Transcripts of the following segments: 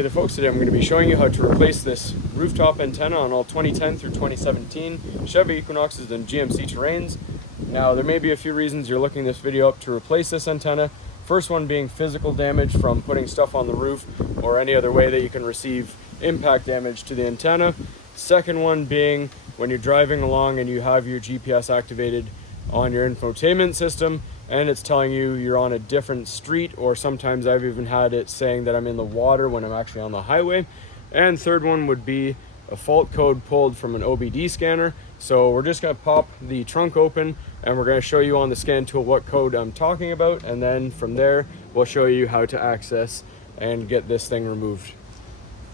Hey there folks, today I'm going to be showing you how to replace this rooftop antenna on all 2010 through 2017 Chevy Equinoxes and GMC Terrains. Now there may be a few reasons you're looking this video up to replace this antenna. First one being physical damage from putting stuff on the roof or any other way that you can receive impact damage to the antenna. Second one being when you're driving along and you have your GPS activated on your infotainment system and it's telling you you're on a different street, or sometimes I've even had it saying that I'm in the water when I'm actually on the highway. And third one would be a fault code pulled from an OBD scanner. So we're just going to pop the trunk open and we're going to show you on the scan tool what code I'm talking about, and then from there we'll show you how to access and get this thing removed.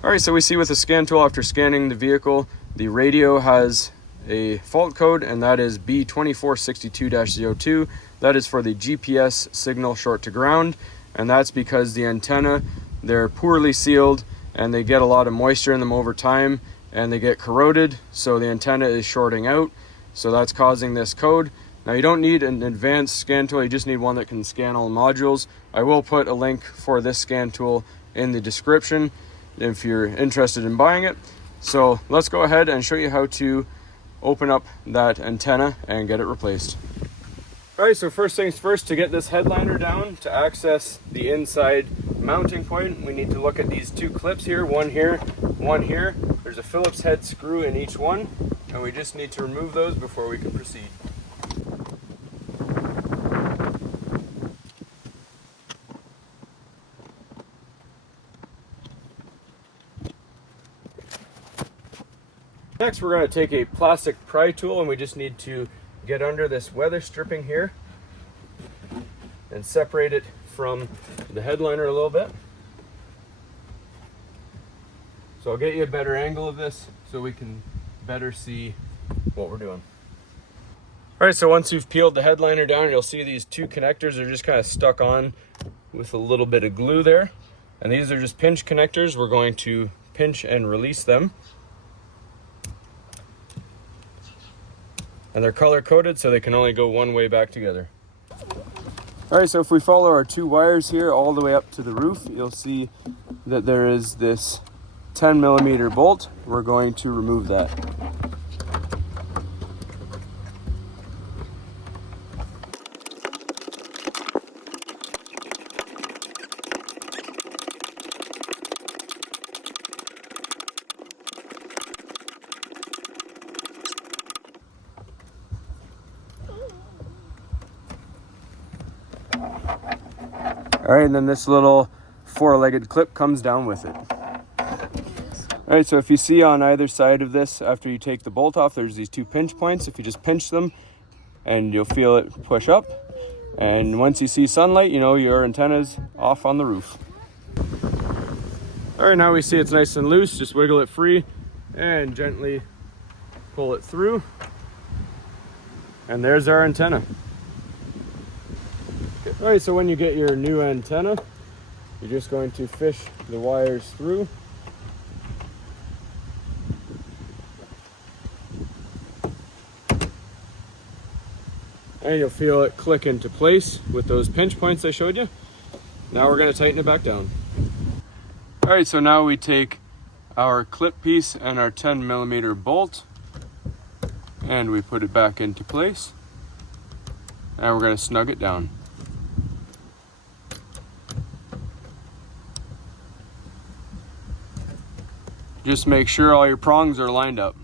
Alright, so we see with the scan tool, after scanning the vehicle, the radio has a fault code, and that is B2462-02. That is for the GPS signal short to ground, and that's because the antenna, they're poorly sealed and they get a lot of moisture in them over time and they get corroded, so the antenna is shorting out, so that's causing this code. Now you don't need an advanced scan tool, you just need one that can scan all modules. I will put a link for this scan tool in the description if you're interested in buying it. So let's go ahead and show you how to open up that antenna and get it replaced. Alright, so first things first, to get this headliner down, to access the inside mounting point, we need to look at these two clips here, one here, one here. There's a Phillips head screw in each one, and we just need to remove those before we can proceed. Next, we're going to take a plastic pry tool and we just need to get under this weather stripping here and separate it from the headliner a little bit. So I'll get you a better angle of this so we can better see what we're doing. Alright, so once you've peeled the headliner down, you'll see these two connectors are just kind of stuck on with a little bit of glue there. And these are just pinch connectors. We're going to pinch and release them. And they're color coded, so they can only go one way back together. Alright, so if we follow our two wires here all the way up to the roof, you'll see that there is this 10mm bolt. We're going to remove that. Alright, and then this little four-legged clip comes down with it. Alright, so if you see on either side of this, after you take the bolt off, there's these two pinch points. If you just pinch them, and you'll feel it push up. And once you see sunlight, you know your antenna's off on the roof. Alright, now we see it's nice and loose. Just wiggle it free and gently pull it through. And there's our antenna. Alright, so when you get your new antenna, you're just going to fish the wires through. And you'll feel it click into place with those pinch points I showed you. Now we're going to tighten it back down. Alright, so now we take our clip piece and our 10mm bolt and we put it back into place. And we're going to snug it down. Just make sure all your prongs are lined up.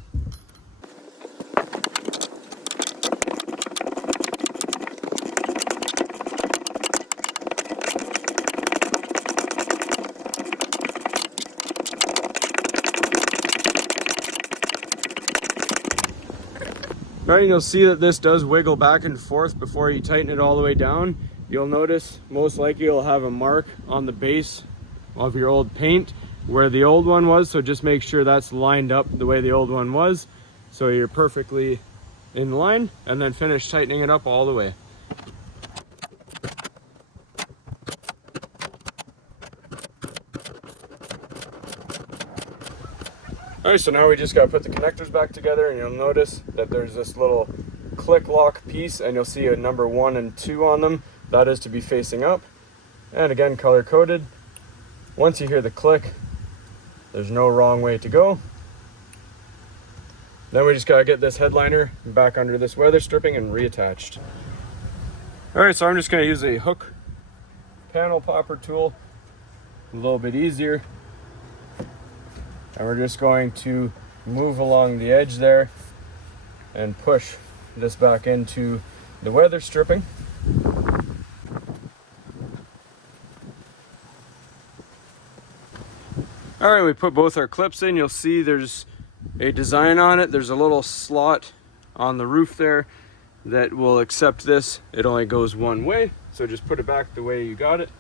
Alright, you'll see that this does wiggle back and forth before you tighten it all the way down. You'll notice most likely you'll have a mark on the base of your old paint where the old one was, so just make sure that's lined up the way the old one was so you're perfectly in line, and then finish tightening it up all the way. Alright, so now we just got to put the connectors back together, and you'll notice that there's this little click lock piece, and you'll see a number 1 and 2 on them. That is to be facing up, and again color coded. Once you hear the click, There's no wrong way to go. Then we just gotta get this headliner back under this weather stripping and reattached. All right, so I'm just gonna use a hook panel popper tool, a little bit easier. And we're just going to move along the edge there and push this back into the weather stripping. All right, we put both our clips in. You'll see there's a design on it. There's a little slot on the roof there that will accept this. It only goes one way, so just put it back the way you got it.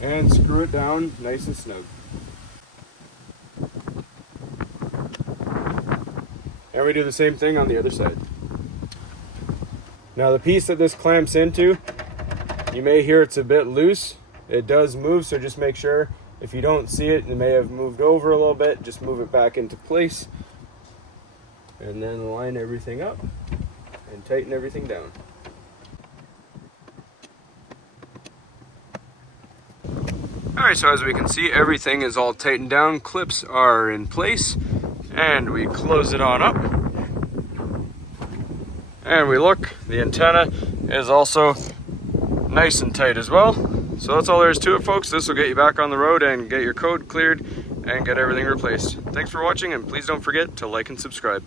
And screw it down nice and snug. And we do the same thing on the other side. Now the piece that this clamps into, you may hear it's a bit loose. It does move, so just make sure if you don't see it, it may have moved over a little bit, just move it back into place. And then line everything up and tighten everything down. Alright, so as we can see, everything is all tightened down. Clips are in place. And we close it on up. And we look, the antenna is also nice and tight as well. So that's all there is to it, folks. This will get you back on the road and get your code cleared and get everything replaced. Thanks for watching, and please don't forget to like and subscribe.